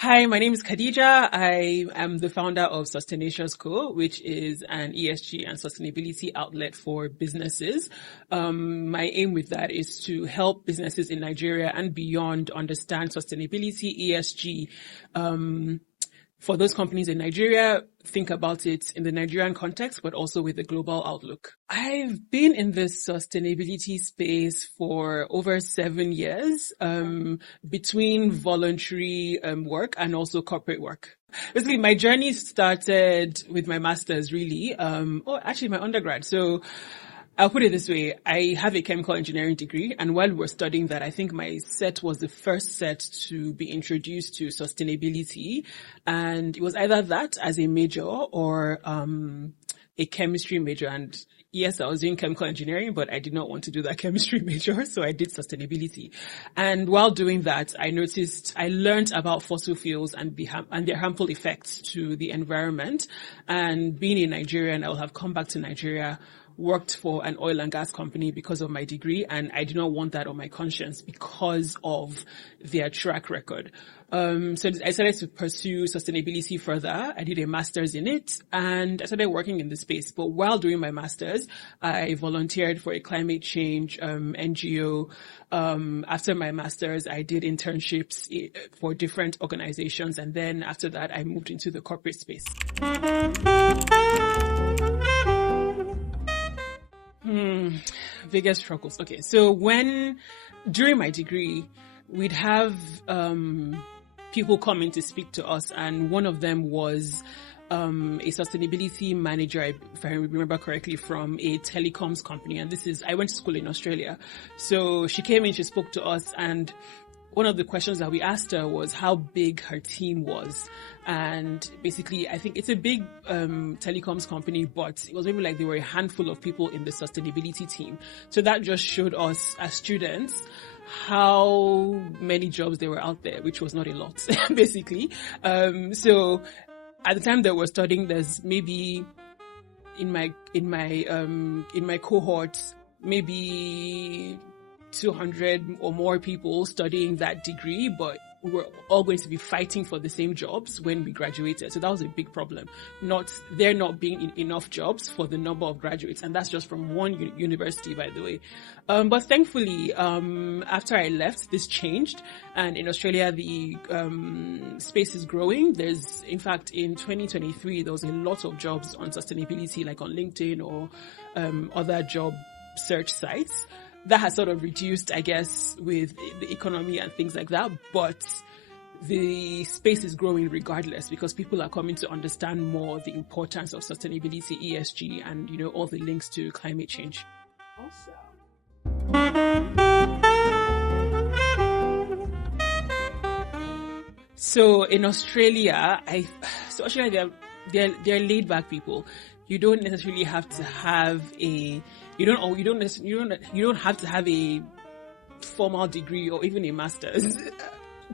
Hi, my name is Khadija. I am the founder of Sustainacious Co, which is an ESG and sustainability outlet for businesses. My aim with that is to help businesses in Nigeria and beyond understand sustainability, ESG. For those companies in Nigeria, think about it in the Nigerian context, but also with a global outlook. I've been in the sustainability space for over 7 years, between voluntary work and also corporate work. Basically, my journey started with my master's, really. Actually, my undergrad. So I'll put it this way. I have a chemical engineering degree, and while we were studying that, I think my set was the first set to be introduced to sustainability. And it was either that as a major or a chemistry major. And yes, I was doing chemical engineering, but I did not want to do that chemistry major, so I did sustainability. And while doing that, I learned about fossil fuels and their harmful effects to the environment. And being a Nigerian, I will have come back to Nigeria, worked for an oil and gas company because of my degree, and I do not want that on my conscience because of their track record. So I started to pursue sustainability further. I did a master's in it, and I started working in the space. But while doing my master's, I volunteered for a climate change NGO. After my master's, I did internships for different organizations, and then after that, I moved into the corporate space. Biggest struggles. Okay, so during my degree, we'd have people come in to speak to us, and one of them was a sustainability manager, if I remember correctly, from a telecoms company. And I went to school in Australia. So she came in, she spoke to us, and one of the questions that we asked her was how big her team was. And basically, I think it's a big telecoms company, but it was maybe like there were a handful of people in the sustainability team. So that just showed us as students how many jobs there were out there, which was not a lot, basically. So at the time that we're studying, there's maybe in my cohort, maybe 200 or more people studying that degree, but we were all going to be fighting for the same jobs when we graduated. So that was a big problem. There not being enough jobs for the number of graduates. And that's just from one university, by the way. But thankfully, after I left, this changed. And in Australia, the space is growing. In fact, in 2023, there was a lot of jobs on sustainability, like on LinkedIn or other job search sites. That has sort of reduced, I guess, with the economy and things like that. But the space is growing regardless because people are coming to understand more the importance of sustainability, ESG, and, all the links to climate change. So in Australia, they're laid back people. You don't necessarily have to have you don't have to have a formal degree or even a master's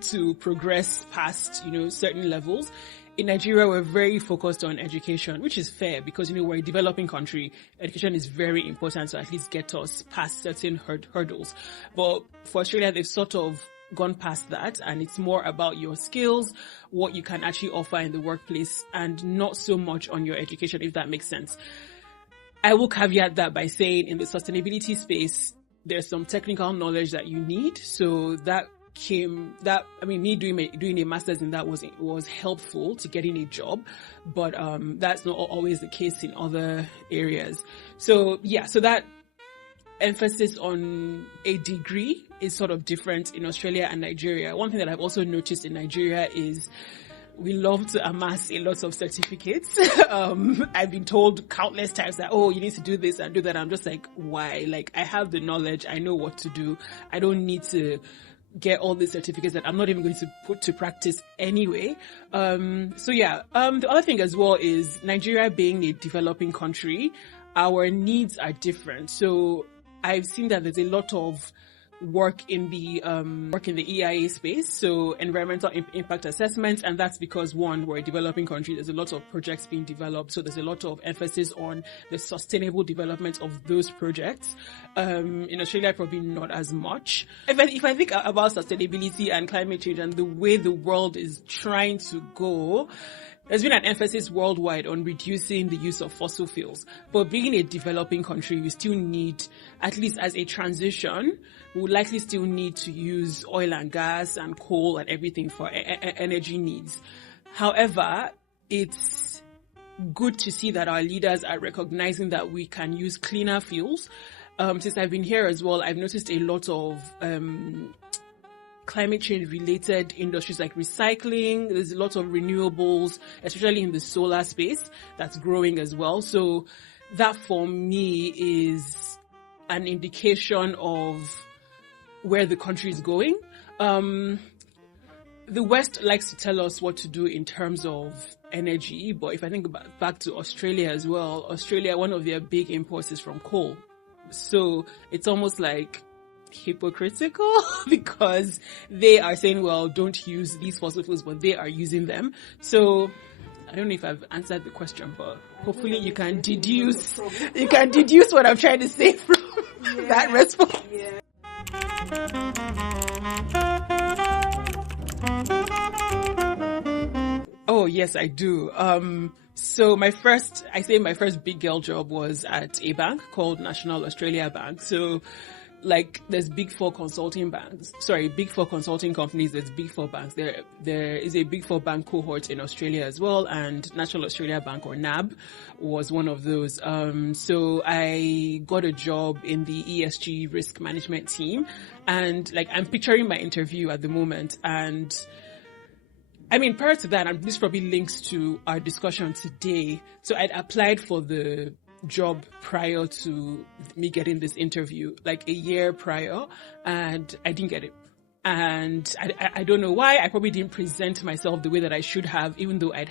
to progress past, certain levels. In Nigeria, we're very focused on education, which is fair because, we're a developing country. Education is very important to at least get us past certain hurdles. But for Australia, they've sort of gone past that, and it's more about your skills, what you can actually offer in the workplace, and not so much on your education, if that makes sense. I will caveat that by saying in the sustainability space, there's some technical knowledge that you need. So me doing a master's in that was helpful to getting a job, but that's not always the case in other areas. So that emphasis on a degree is sort of different in Australia and Nigeria. One thing that I've also noticed in Nigeria is we love to amass a lot of certificates. I've been told countless times that, you need to do this and do that. I'm just like, why? Like, I have the knowledge. I know what to do. I don't need to get all these certificates that I'm not even going to put to practice anyway. The other thing as well is Nigeria being a developing country, our needs are different. So I've seen that there's a lot of work in the EIA space, so environmental impact assessments, and that's because one, we're a developing country. There's a lot of projects being developed, so there's a lot of emphasis on the sustainable development of those projects. In Australia, probably not as much. If I think about sustainability and climate change and the way the world is trying to go, there's been an emphasis worldwide on reducing the use of fossil fuels. But being a developing country, we still need, at least as a transition, we would likely still need to use oil and gas and coal and everything for energy needs. However, it's good to see that our leaders are recognizing that we can use cleaner fuels. Since I've been here as well, I've noticed a lot of climate change related industries like recycling. There's a lot of renewables, especially in the solar space, that's growing as well. So that for me is an indication of where the country is going. The West likes to tell us what to do in terms of energy, but if I think back to Australia as well, Australia, one of their big imports is from coal. So it's almost like hypocritical because they are saying, well, don't use these fossil fuels, but they are using them. So I don't know if I've answered the question, but hopefully you can deduce what I'm trying to say from that response. Yeah. Oh yes, I do. So my first big girl job was at a bank called National Australia Bank. So like there's big four consulting companies, there's big four banks. There is a big four bank cohort in Australia as well, and National Australia Bank, or NAB, was one of those. So I got a job in the ESG risk management team, and like I'm picturing my interview at the moment, and I mean, prior to that, and this probably links to our discussion today. So I'd applied for the job prior to me getting this interview, like a year prior, and I didn't get it. And I don't know why. I probably didn't present myself the way that I should have, even though I'd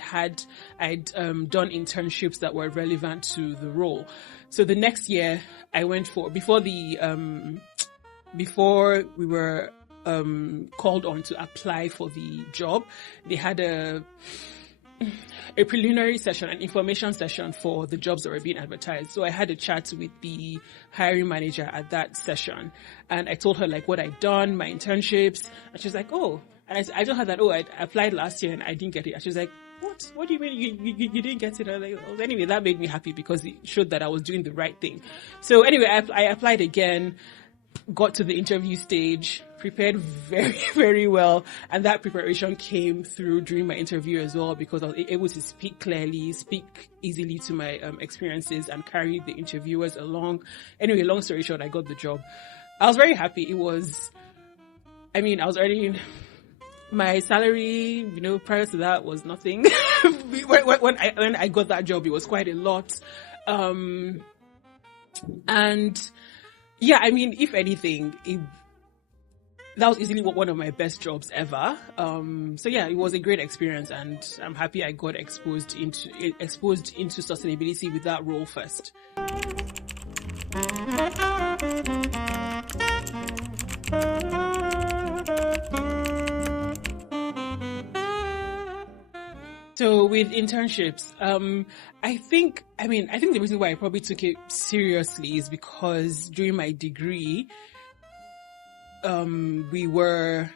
done internships that were relevant to the role. So the next year I went before we were called on to apply for the job, they had a preliminary session, an information session for the jobs that were being advertised. So I had a chat with the hiring manager at that session, and I told her like what I'd done, my internships, and she was like, oh, and I told her that, I applied last year and I didn't get it. And she was like, what do you mean you didn't get it? I was like, oh. Anyway, that made me happy because it showed that I was doing the right thing. So anyway, I applied again, got to the interview stage, prepared very, very well. And that preparation came through during my interview as well, because I was able to speak clearly, speak easily to my experiences, and carry the interviewers along. Anyway, long story short, I got the job. I was very happy. I was earning my salary, prior to that was nothing. when I got that job, it was quite a lot. And yeah, I mean, if anything, that was easily one of my best jobs ever. So yeah, it was a great experience, and I'm happy I got exposed into sustainability with that role first. So with internships, I think the reason why I probably took it seriously is because during my degree, we were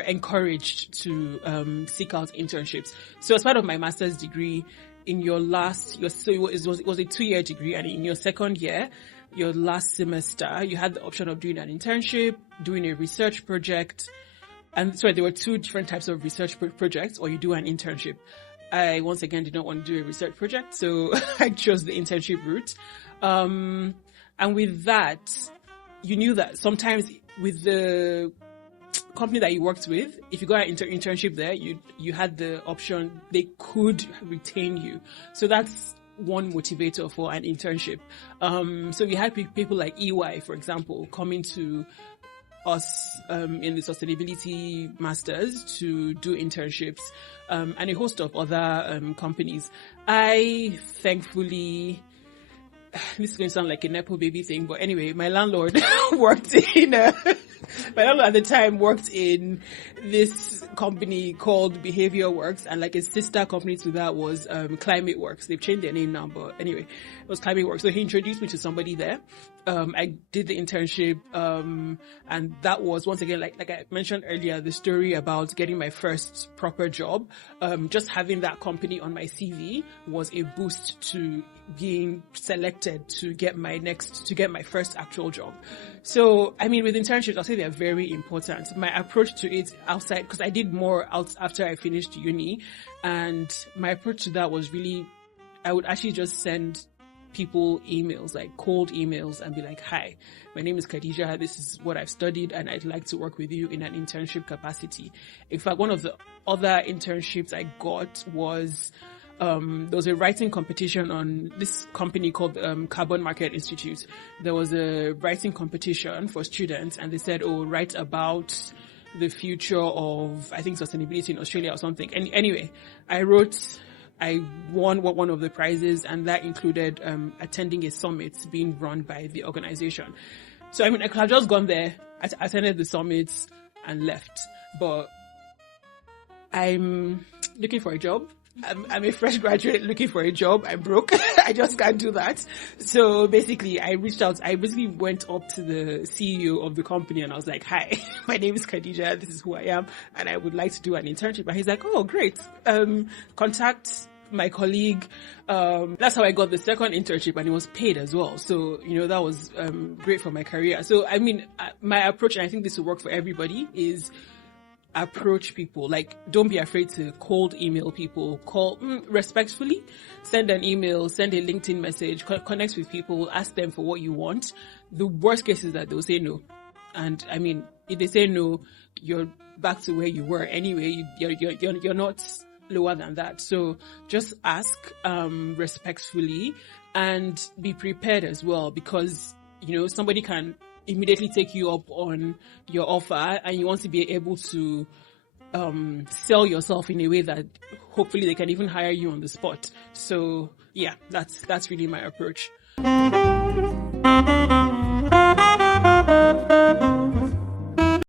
encouraged to seek out internships. So as part of my master's degree, in it was a 2-year degree, and in your second year, your last semester, you had the option of doing an internship, doing a research project. And sorry, there were 2 different types of research projects, or you do an internship. I, once again, did not want to do a research project, so I chose the internship route. And with that, you knew that sometimes with the company that you worked with, if you got an internship there, you had the option, they could retain you. So that's one motivator for an internship. So we had people like EY, for example, coming to us in the sustainability masters to do internships, and a host of other companies. I thankfully, this is going to sound like a Nepo baby thing, but anyway, my landlord worked in my landlord at the time worked in this company called Behavior Works, and like a sister company to that was Climate Works. They've changed their name now, but anyway, it was Climate Works. So he introduced me to somebody there. I did the internship, and that was, once again, like I mentioned earlier, the story about getting my first proper job. Just having that company on my CV was a boost to being selected to get my first actual job. So, I mean, with internships, I'll say they're very important. My approach to it outside, because I did more out after I finished uni, and my approach to that was really, I would actually just send people emails, like cold emails, and be like, hi, my name is Khadija, this is what I've studied, and I'd like to work with you in an internship capacity. In fact, one of the other internships I got was there was a writing competition on this company called Carbon Market Institute. There was a writing competition for students, and they said, oh, write about the future of, I think, sustainability in Australia or something. And anyway, I won one of the prizes, and that included attending a summit being run by the organization. So, I mean, I could have just gone there, attended the summits, and left. But I'm looking for a job. I'm a fresh graduate looking for a job. I'm broke. I just can't do that. So basically, I reached out. I basically went up to the CEO of the company and I was like, hi, my name is Khadija. This is who I am. And I would like to do an internship. And he's like, oh, great. Contact my colleague. That's how I got the second internship, and it was paid as well. So, that was great for my career. So, I mean, my approach, and I think this will work for everybody, is approach people. Like, don't be afraid to cold email people. Call respectfully, send an email, send a LinkedIn message, connect with people, ask them for what you want. The worst case is that they'll say no. And I mean, if they say no, you're back to where you were anyway. You're not lower than that. So just ask respectfully, and be prepared as well, because somebody can immediately take you up on your offer, and you want to be able to sell yourself in a way that hopefully they can even hire you on the spot. So yeah, that's really my approach.